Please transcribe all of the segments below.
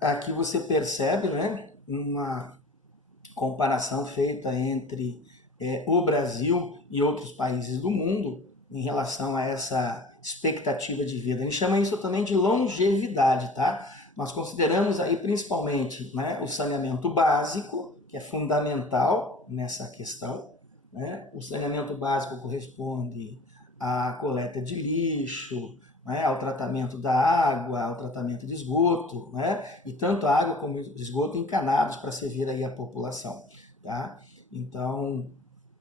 aqui você percebe, né, uma comparação feita entre o Brasil e outros países do mundo em relação a essa expectativa de vida. A gente chama isso também de longevidade, tá? Nós consideramos aí principalmente, né, o saneamento básico, que é fundamental nessa questão, né? O saneamento básico corresponde à coleta de lixo, né, ao tratamento da água, ao tratamento de esgoto, né, e tanto a água como o esgoto encanados para servir aí a população. Tá? Então,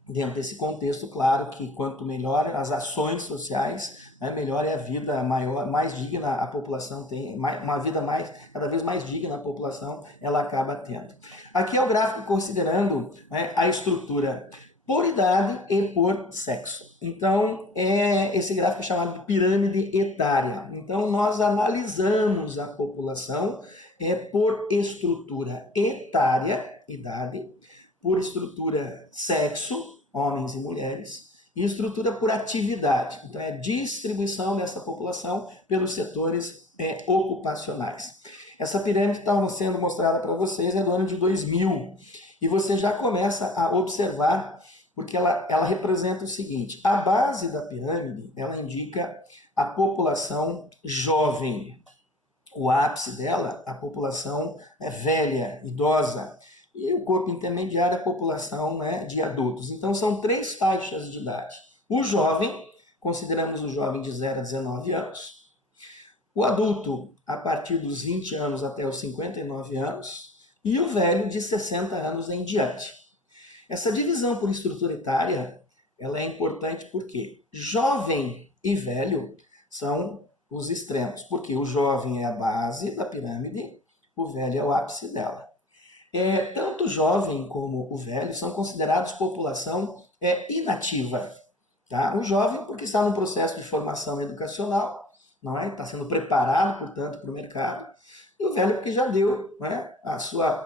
dentro desse contexto, claro que quanto melhor as ações sociais, né, melhor é a vida maior, mais digna a população tem, uma vida cada vez mais digna a população ela acaba tendo. Aqui é o gráfico considerando, né, a estrutura por idade e por sexo. Então, esse gráfico é chamado de pirâmide etária. Então, nós analisamos a população por estrutura etária, idade, por estrutura sexo, homens e mulheres, e estrutura por atividade. Então, é a distribuição dessa população pelos setores ocupacionais. Essa pirâmide estava sendo mostrada para vocês do ano de 2000, e você já começa a observar, porque ela representa o seguinte: a base da pirâmide, ela indica a população jovem. O ápice dela, a população velha, idosa, e o corpo intermediário, a população, né, de adultos. Então, são 3 faixas de idade. O jovem, consideramos o jovem de 0 a 19 anos. O adulto, a partir dos 20 anos até os 59 anos. E o velho, de 60 anos em diante. Essa divisão por estrutura etária, ela é importante porque jovem e velho são os extremos. Porque o jovem é a base da pirâmide, o velho é o ápice dela. Tanto o jovem como o velho são considerados população inativa. Tá? O jovem, porque está no processo de formação educacional, não é? Está sendo preparado, portanto, para o mercado. E o velho, porque já deu, né,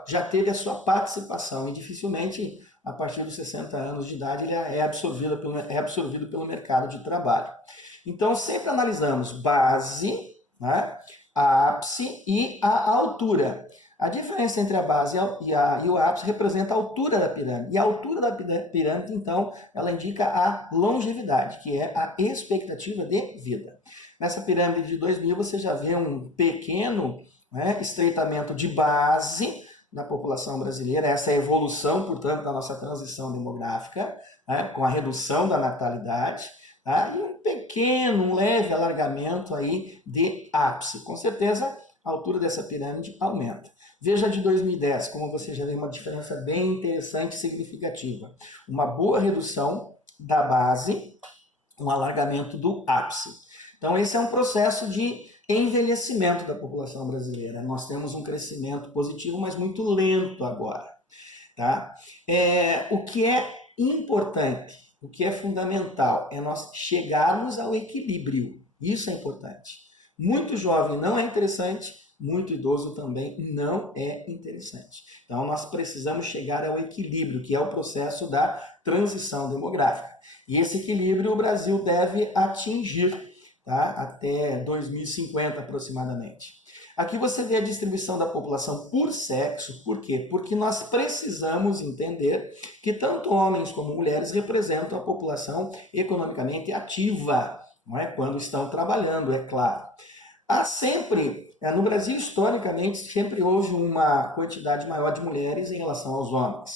já teve a sua participação, e dificilmente, a partir dos 60 anos de idade, ele é absorvido pelo mercado de trabalho. Então, sempre analisamos base, né, ápice e a altura. A diferença entre a base e o ápice representa a altura da pirâmide. E a altura da pirâmide, então, ela indica a longevidade, que é a expectativa de vida. Nessa pirâmide de 2000, você já vê um pequeno, né, estreitamento de base da população brasileira, essa é a evolução, portanto, da nossa transição demográfica, né, com a redução da natalidade, tá? E um leve alargamento aí de ápice. Com certeza, a altura dessa pirâmide aumenta. Veja de 2010, como você já vê uma diferença bem interessante e significativa. Uma boa redução da base, um alargamento do ápice. Então, esse é um processo de envelhecimento da população brasileira. Nós temos um crescimento positivo, mas muito lento agora. Tá? O que é importante, o que é fundamental, é nós chegarmos ao equilíbrio. Isso é importante. Muito jovem não é interessante, muito idoso também não é interessante. Então, nós precisamos chegar ao equilíbrio, que é o processo da transição demográfica. E esse equilíbrio o Brasil deve atingir, tá? Até 2050 aproximadamente. Aqui você vê a distribuição da população por sexo. Por quê? Porque nós precisamos entender que tanto homens como mulheres representam a população economicamente ativa, não é? Quando estão trabalhando, é claro. Há sempre, no Brasil, historicamente, sempre houve uma quantidade maior de mulheres em relação aos homens.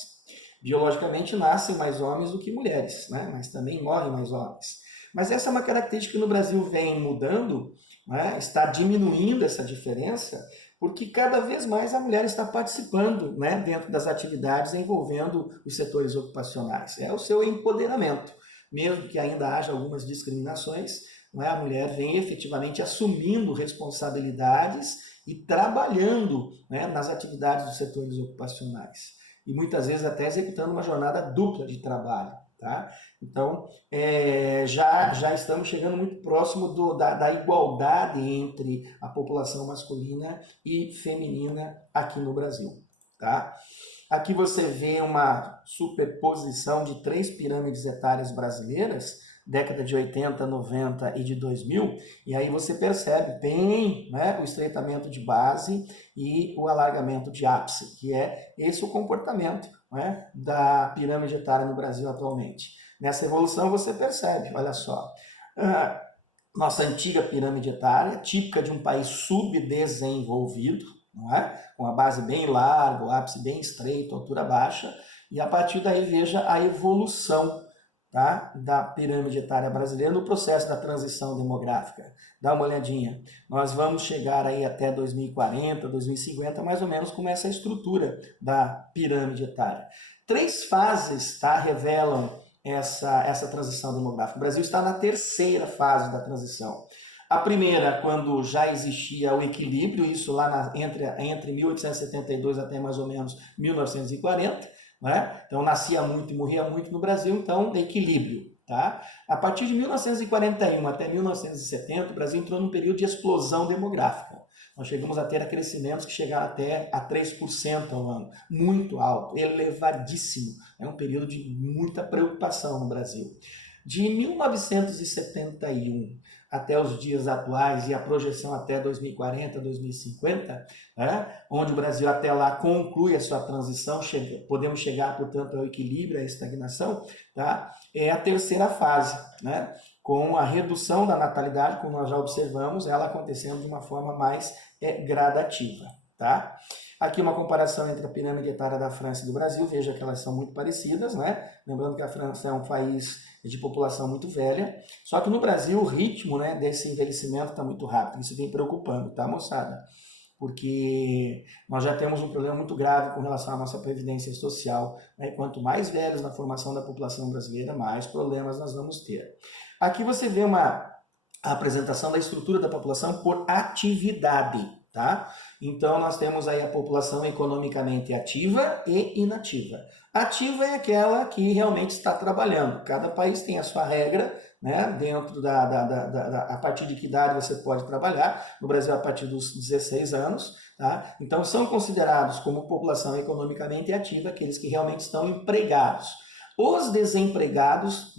Biologicamente, nascem mais homens do que mulheres, né? Mas também morrem mais homens. Mas essa é uma característica que no Brasil vem mudando, né? Está diminuindo essa diferença, porque cada vez mais a mulher está participando, né, dentro das atividades envolvendo os setores ocupacionais. É o seu empoderamento, mesmo que ainda haja algumas discriminações, não é? A mulher vem efetivamente assumindo responsabilidades e trabalhando, né, nas atividades dos setores ocupacionais. E muitas vezes até executando uma jornada dupla de trabalho. Tá? Então, já estamos chegando muito próximo da igualdade entre a população masculina e feminina aqui no Brasil. Tá? Aqui você vê uma superposição de 3 pirâmides etárias brasileiras, década de 80, 90 e de 2000, e aí você percebe bem, né, o estreitamento de base e o alargamento de ápice, que é esse o comportamento, né, da pirâmide etária no Brasil atualmente. Nessa evolução você percebe, olha só, nossa antiga pirâmide etária, típica de um país subdesenvolvido, não é? Com a base bem larga, o ápice bem estreito, altura baixa, e a partir daí veja a evolução, tá, da pirâmide etária brasileira no processo da transição demográfica. Dá uma olhadinha. Nós vamos chegar aí até 2040, 2050, mais ou menos com essa estrutura da pirâmide etária. 3 fases, tá, revelam essa transição demográfica. O Brasil está na terceira fase da transição. A primeira, quando já existia o equilíbrio, isso lá entre 1872 até mais ou menos 1940, né? Então nascia muito e morria muito no Brasil, então equilíbrio. Tá? A partir de 1941 até 1970, o Brasil entrou num período de explosão demográfica. Nós chegamos a ter crescimentos que chegaram até a 3% ao ano, muito alto, elevadíssimo. É um período de muita preocupação no Brasil. De 1971 até os dias atuais e a projeção até 2040, 2050, né, onde o Brasil até lá conclui a sua transição, podemos chegar, portanto, ao equilíbrio, à estagnação, tá? É a terceira fase, né? Com a redução da natalidade, como nós já observamos, ela acontecendo de uma forma mais gradativa. Tá? Aqui uma comparação entre a pirâmide etária da França e do Brasil, veja que elas são muito parecidas, né? Lembrando que a França é um país de população muito velha, só que no Brasil o ritmo, né, desse envelhecimento está muito rápido, isso vem preocupando, tá, moçada? Porque nós já temos um problema muito grave com relação à nossa previdência social, né? Quanto mais velhos na formação da população brasileira, mais problemas nós vamos ter. Aqui você vê a apresentação da estrutura da população por atividade, tá? Então nós temos aí a população economicamente ativa e inativa. Ativa é aquela que realmente está trabalhando. Cada país tem a sua regra, né? Dentro a partir de que idade você pode trabalhar. No Brasil, a partir dos 16 anos. Tá? Então são considerados como população economicamente ativa aqueles que realmente estão empregados. Os desempregados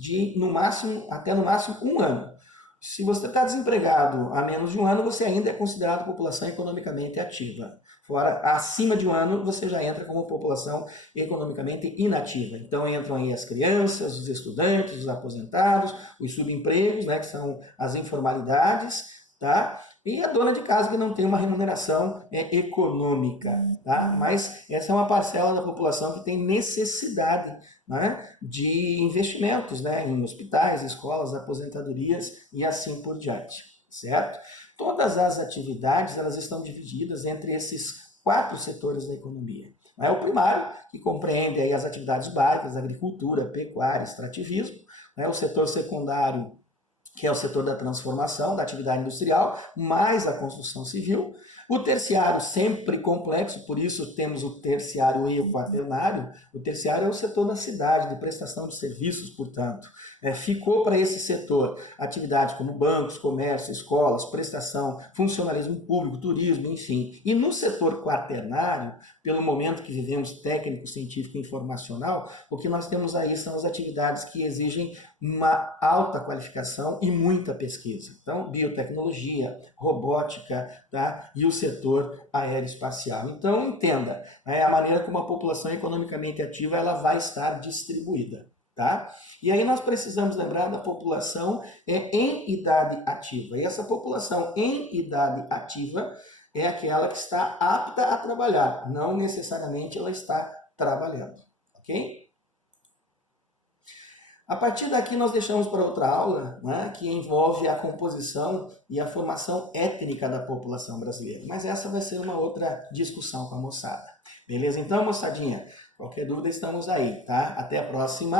até no máximo 1 ano. Se você está desempregado há menos de 1 ano, você ainda é considerado população economicamente ativa. Fora, acima de 1 ano, você já entra como população economicamente inativa. Então entram aí as crianças, os estudantes, os aposentados, os subempregos, né, que são as informalidades, tá? E a dona de casa que não tem uma remuneração econômica, tá? Mas essa é uma parcela da população que tem necessidade, né, de investimentos, né, em hospitais, escolas, aposentadorias e assim por diante, certo? Todas as atividades elas estão divididas entre esses 4 setores da economia. O primário, que compreende aí as atividades básicas, agricultura, pecuária, extrativismo, né? O setor secundário, que é o setor da transformação, da atividade industrial, mais a construção civil. O terciário sempre complexo, por isso temos o terciário e o quaternário. O terciário é o setor da cidade, de prestação de serviços, portanto. Ficou para esse setor atividades como bancos, comércio, escolas, prestação, funcionalismo público, turismo, enfim. E no setor quaternário, pelo momento que vivemos técnico, científico e informacional, o que nós temos aí são as atividades que exigem uma alta qualificação e muita pesquisa. Então, biotecnologia, robótica, tá? E o setor aeroespacial. Então, entenda, né, a maneira como a população economicamente ativa ela vai estar distribuída. Tá? E aí nós precisamos lembrar da população em idade ativa. E essa população em idade ativa é aquela que está apta a trabalhar. Não necessariamente ela está trabalhando. Ok? A partir daqui nós deixamos para outra aula, né, que envolve a composição e a formação étnica da população brasileira. Mas essa vai ser uma outra discussão com a moçada. Beleza? Então, moçadinha, qualquer dúvida estamos aí, tá? Até a próxima.